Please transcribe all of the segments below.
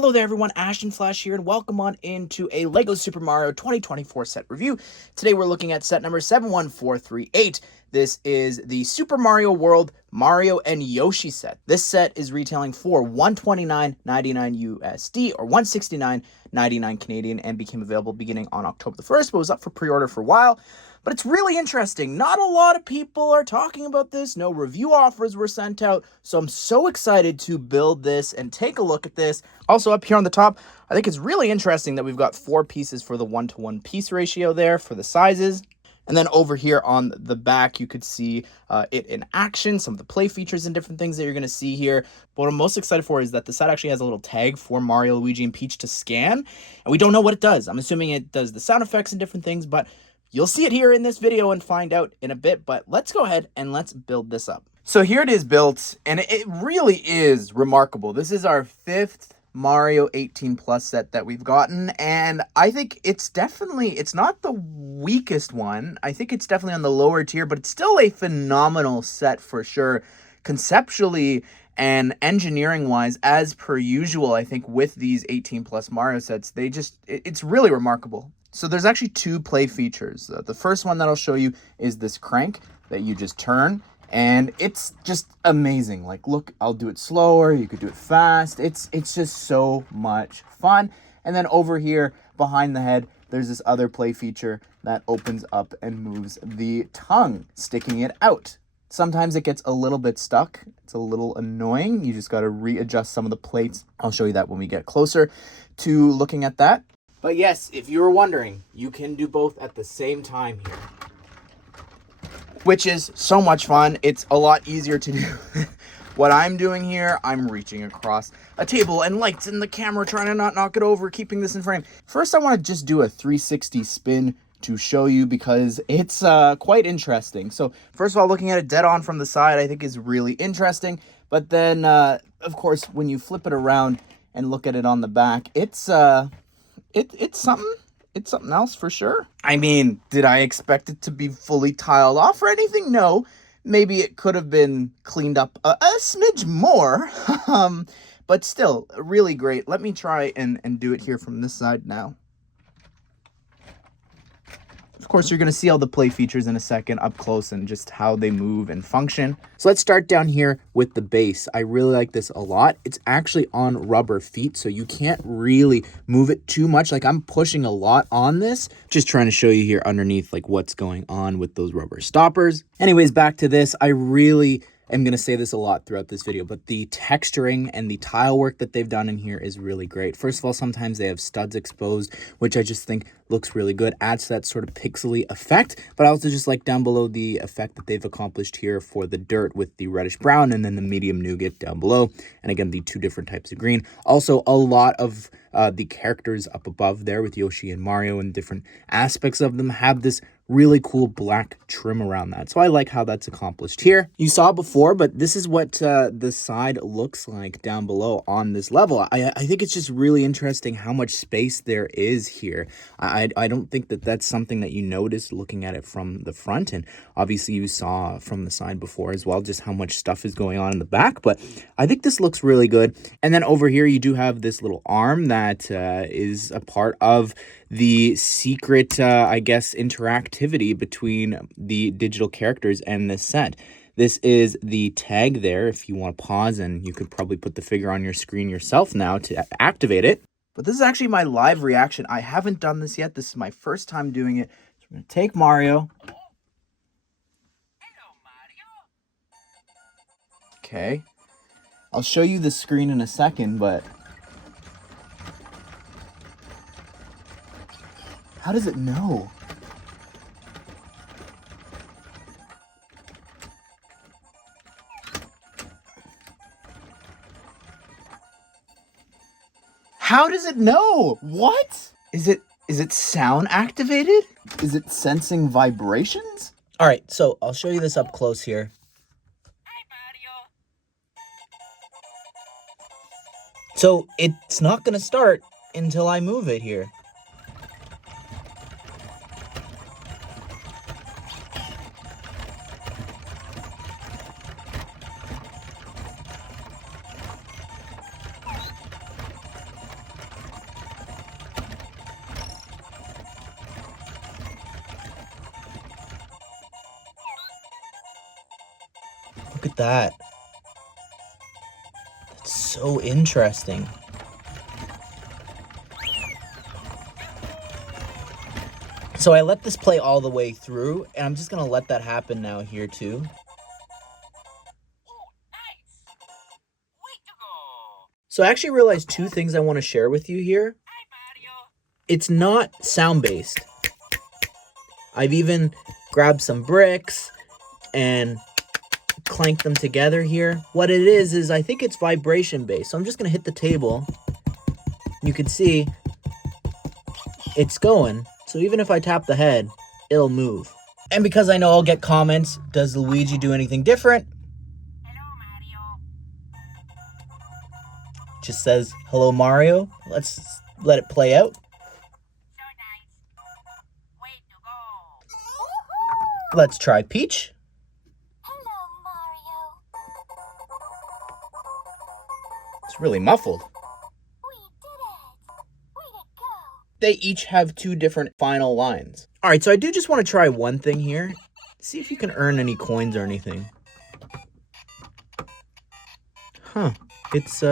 Hello there everyone, Ashnflash here, and welcome on into a LEGO Super Mario 2024 set review. Today we're looking at set number 71438. This is the Super Mario World Mario and Yoshi set. This set is retailing for $129.99 USD or $169.99 Canadian and became available beginning on October the 1st, but was up for pre-order for a while. But it's really interesting. Not a lot of people are talking about this. No review offers were sent out. So I'm so excited to build this and take a look at this. Also up here on the top, I think it's really interesting that we've got 4 pieces for the 1-to-1 piece ratio there for the sizes. And then over here on the back, you could see it in action, some of the play features and different things that you're going to see here. But what I'm most excited for is that the set actually has a little tag for Mario, Luigi, and Peach to scan. And we don't know what it does. I'm assuming it does the sound effects and different things, but you'll see it here in this video and find out in a bit, but let's go ahead and let's build this up. So here it is built, and it really is remarkable. This is our 5th Mario 18 Plus set that we've gotten, and I think it's not the weakest one. I think it's definitely on the lower tier, but it's still a phenomenal set for sure. Conceptually and engineering-wise, as per usual, I think with these 18 Plus Mario sets, it's really remarkable. So there's actually 2 play features. The first one that I'll show you is this crank that you just turn, and it's just amazing. Like, look, I'll do it slower, you could do it fast. It's just so much fun. And then over here behind the head, there's this other play feature that opens up and moves the tongue, sticking it out. Sometimes it gets a little bit stuck. It's a little annoying. You just got to readjust some of the plates. I'll show you that when we get closer to looking at that. But yes, if you were wondering, you can do both at the same time here, which is so much fun. It's a lot easier to do. What I'm doing here, I'm reaching across a table and lights in the camera, trying to not knock it over, keeping this in frame. First, I want to just do a 360 spin to show you because it's quite interesting. So first of all, looking at it dead on from the side, I think is really interesting. But then, of course, when you flip it around and look at it on the back, it's something else for sure. I mean, did I expect it to be fully tiled off or anything? No. Maybe it could have been cleaned up a smidge more, but still really great. Let me try and do it here from this side now. Of course, you're going to see all the play features in a second up close and just how they move and function. So let's start down here with the base. I really like this a lot. It's actually on rubber feet, so you can't really move it too much. Like, I'm pushing a lot on this. Just trying to show you here underneath like what's going on with those rubber stoppers. Anyways, back to this. I really am going to say this a lot throughout this video, but the texturing and the tile work that they've done in here is really great. First of all, sometimes they have studs exposed, which I just think looks really good, adds to that sort of pixely effect. But I also just like down below the effect that they've accomplished here for the dirt with the reddish brown and then the medium nougat down below. And again, the 2 different types of green. Also, a lot of the characters up above there with Yoshi and Mario and different aspects of them have this really cool black trim around that. So I like how that's accomplished here. You saw before, but this is what the side looks like down below on this level. I think it's just really interesting how much space there is here. I don't think that that's something that you notice looking at it from the front, and obviously you saw from the side before as well just how much stuff is going on in the back, but I think this looks really good. And then over here you do have this little arm that is a part of the secret, I guess, interactivity between the digital characters and this set. This is the tag there if you want to pause, and you could probably put the figure on your screen yourself now to activate it. But this is actually my live reaction. I haven't done this yet. This is my first time doing it. So I'm going to take Mario. Hello, Mario. Okay. I'll show you the screen in a second, but how does it know? How does it know? What? Is it sound activated? Is it sensing vibrations? All right, so I'll show you this up close here. Hi, Mario. So it's not going to start until I move it here. Look at that. That's so interesting. So I let this play all the way through, and I'm just gonna let that happen now here too. Oh, nice. Way to go. So I actually realized two things I want to share with you here. Hi, Mario. It's not sound-based. I've even grabbed some bricks and clanked them together here. What it is I think it's vibration-based. So I'm just gonna hit the table. You can see it's going. So even if I tap the head, it'll move. And because I know I'll get comments, does Luigi do anything different? Hello, Mario. Just says, hello, Mario. Let's let it play out. So nice. Way to go. Let's try Peach. Hello, Mario. It's really muffled. We did it. Way to go. They each have two different final lines. All right, so I do just want to try one thing here. See if you can earn any coins or anything. Huh. It's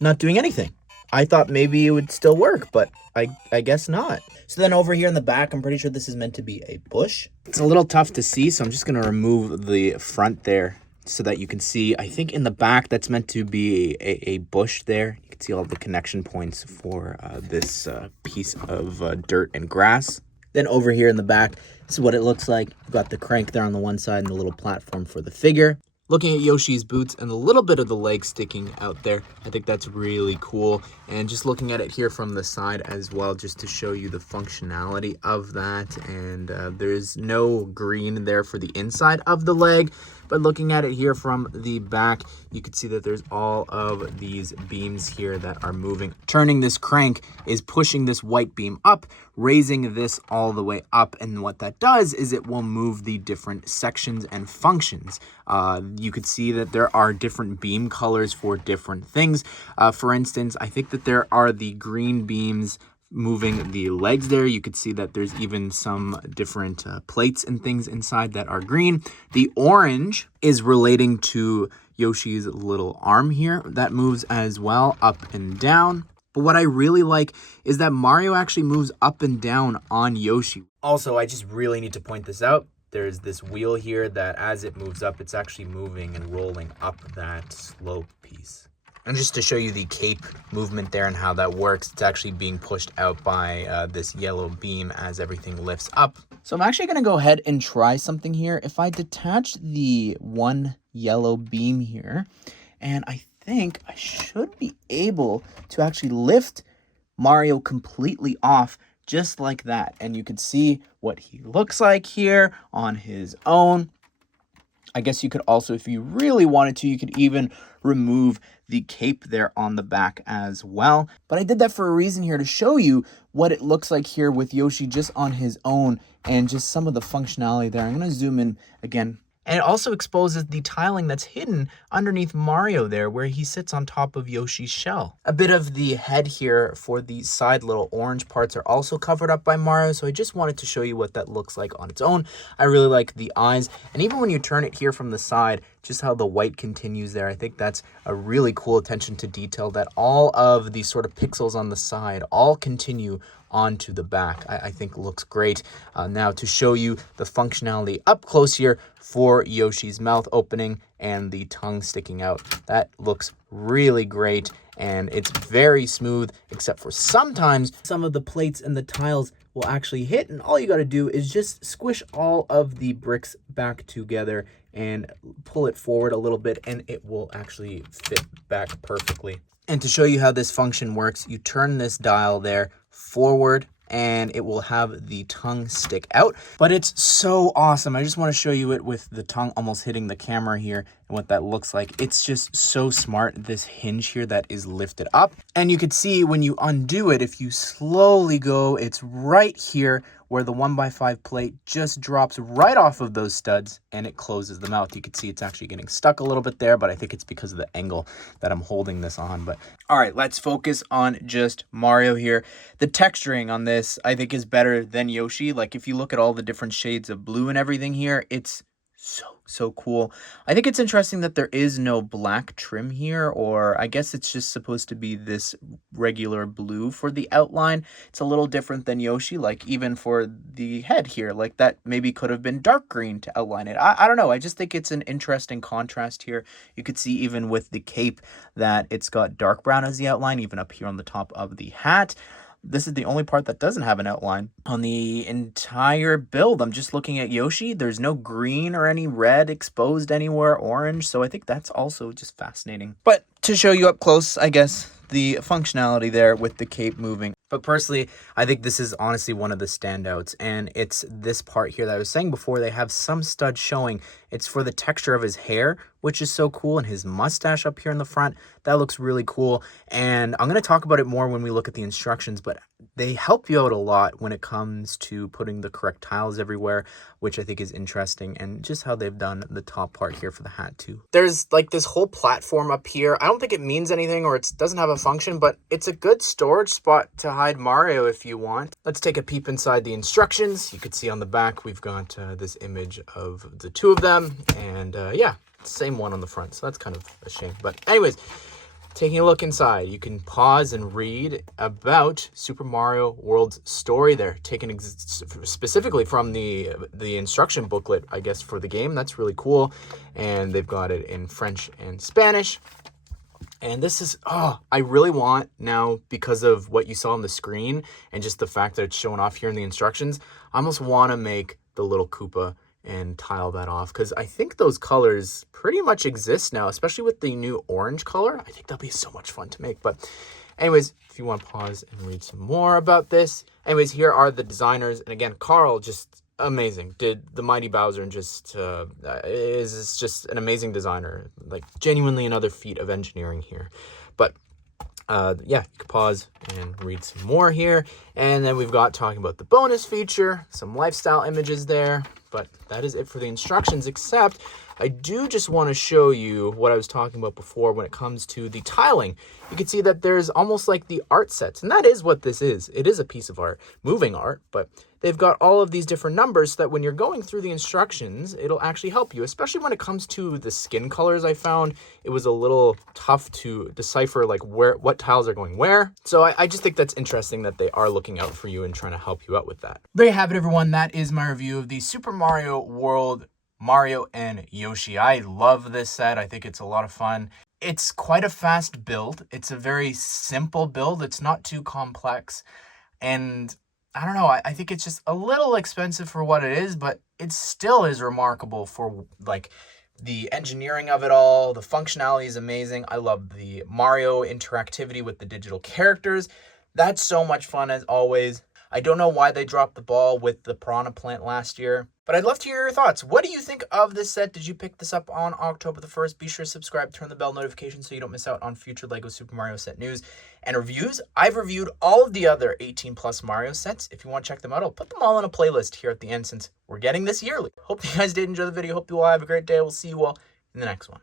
not doing anything. I thought maybe it would still work, but I guess not. So then over here in the back, I'm pretty sure this is meant to be a bush. It's a little tough to see, so I'm just going to remove the front there so that you can see. I think in the back, that's meant to be a bush there. You can see all the connection points for this piece of dirt and grass. Then over here in the back, this is what it looks like. You've got the crank there on the one side and the little platform for the figure. Looking at Yoshi's boots and a little bit of the leg sticking out there, I think that's really cool. And just looking at it here from the side as well, just to show you the functionality of that. And there's no green there for the inside of the leg, but looking at it here from the back, you can see that there's all of these beams here that are moving. Turning this crank is pushing this white beam up, raising this all the way up. And what that does is it will move the different sections and functions. You could see that there are different beam colors for different things. For instance, I think that there are the green beams moving the legs there. You could see that there's even some different plates and things inside that are green. The orange is relating to Yoshi's little arm here that moves as well, up and down. But what I really like is that Mario actually moves up and down on Yoshi. Also, I just really need to point this out. There's this wheel here that as it moves up, it's actually moving and rolling up that slope piece. And just to show you the cape movement there and how that works, it's actually being pushed out by this yellow beam as everything lifts up. So I'm actually going to go ahead and try something here. If I detach the one yellow beam here, and I think I should be able to actually lift Mario completely off just like that. And you can see what he looks like here on his own. I guess you could also, if you really wanted to, you could even remove the cape there on the back as well. But I did that for a reason here, to show you what it looks like here with Yoshi just on his own and just some of the functionality there. I'm going to zoom in again. And it also exposes the tiling that's hidden underneath Mario there, where he sits on top of Yoshi's shell. A bit of the head here for the side little orange parts are also covered up by Mario, so I just wanted to show you what that looks like on its own. I really like the eyes, and even when you turn it here from the side, just how the white continues there. I think that's a really cool attention to detail, that all of these sort of pixels on the side all continue onto the back. I think looks great. Now to show you the functionality up close here for Yoshi's mouth opening and the tongue sticking out. That looks really great, and it's very smooth, except for sometimes some of the plates and the tiles will actually hit, and all you got to do is just squish all of the bricks back together and pull it forward a little bit, and it will actually fit back perfectly. And to show you how this function works, you turn this dial there forward and it will have the tongue stick out. But it's so awesome. I just want to show you it with the tongue almost hitting the camera here and what that looks like. It's just so smart, this hinge here that is lifted up. And you could see when you undo it, if you slowly go, it's right here where the 1x5 plate just drops right off of those studs and it closes the mouth. You can see it's actually getting stuck a little bit there, but I think it's because of the angle that I'm holding this on. But all right, let's focus on just Mario here. The texturing on this, I think, is better than Yoshi. Like if you look at all the different shades of blue and everything here, it's So cool. I think it's interesting that there is no black trim here, or I guess it's just supposed to be this regular blue for the outline. It's a little different than Yoshi, like even for the head here, like that maybe could have been dark green to outline it. I don't know. I just think it's an interesting contrast here. You could see even with the cape that it's got dark brown as the outline, even up here on the top of the hat. This is the only part that doesn't have an outline on the entire build. I'm just looking at Yoshi. There's no green or any red exposed anywhere, orange. So I think that's also just fascinating. But to show you up close, I guess, the functionality there with the cape moving. But personally, I think this is honestly one of the standouts. And it's this part here that I was saying before. They have some studs showing. It's for the texture of his hair, which is so cool. And his mustache up here in the front, that looks really cool. And I'm going to talk about it more when we look at the instructions. But they help you out a lot when it comes to putting the correct tiles everywhere, which I think is interesting. And just how they've done the top part here for the hat too. There's like this whole platform up here. I don't think it means anything or it doesn't have a function, but it's a good storage spot to hide Mario if you want. Let's take a peep inside the instructions. You can see on the back we've got this image of the two of them, and yeah, same one on the front, so that's kind of a shame. But anyways, taking a look inside, you can pause and read about Super Mario World's story there, taken specifically from the instruction booklet, I guess, for the game. That's really cool. And they've got it in French and Spanish. And this is, I really want now, because of what you saw on the screen and just the fact that it's showing off here in the instructions, I almost want to make the little Koopa and tile that off, because I think those colors pretty much exist now, especially with the new orange color. I think that'll be so much fun to make. But anyways, if you want to pause and read some more about this. Anyways, here are the designers. And again, Carl, just amazing. Did the Mighty Bowser, and just is just an amazing designer. Like genuinely another feat of engineering here. But yeah, you can pause and read some more here. And then we've got talking about the bonus feature, some lifestyle images there. But that is it for the instructions, except I do just want to show you what I was talking about before when it comes to the tiling. You can see that there's almost like the art sets, and that is what this is. It is a piece of art, moving art, but they've got all of these different numbers so that when you're going through the instructions, it'll actually help you, especially when it comes to the skin colors. I found it was a little tough to decipher like what tiles are going where. So I just think that's interesting that they are looking out for you and trying to help you out with that. There you have it, everyone. That is my review of the Super Mario World Mario and Yoshi. I love this set. I think it's a lot of fun. It's quite a fast build. It's a very simple build. It's not too complex. And I don't know, I think it's just a little expensive for what it is, but it still is remarkable for like the engineering of it all. The functionality is amazing. I love the Mario interactivity with the digital characters. That's so much fun as always. I don't know why they dropped the ball with the Piranha Plant last year, but I'd love to hear your thoughts. What do you think of this set? Did you pick this up on October the 1st? Be sure to subscribe, turn the bell notification so you don't miss out on future LEGO Super Mario set news and reviews. I've reviewed all of the other 18 plus Mario sets. If you want to check them out, I'll put them all in a playlist here at the end since we're getting this yearly. Hope you guys did enjoy the video. Hope you all have a great day. We'll see you all in the next one.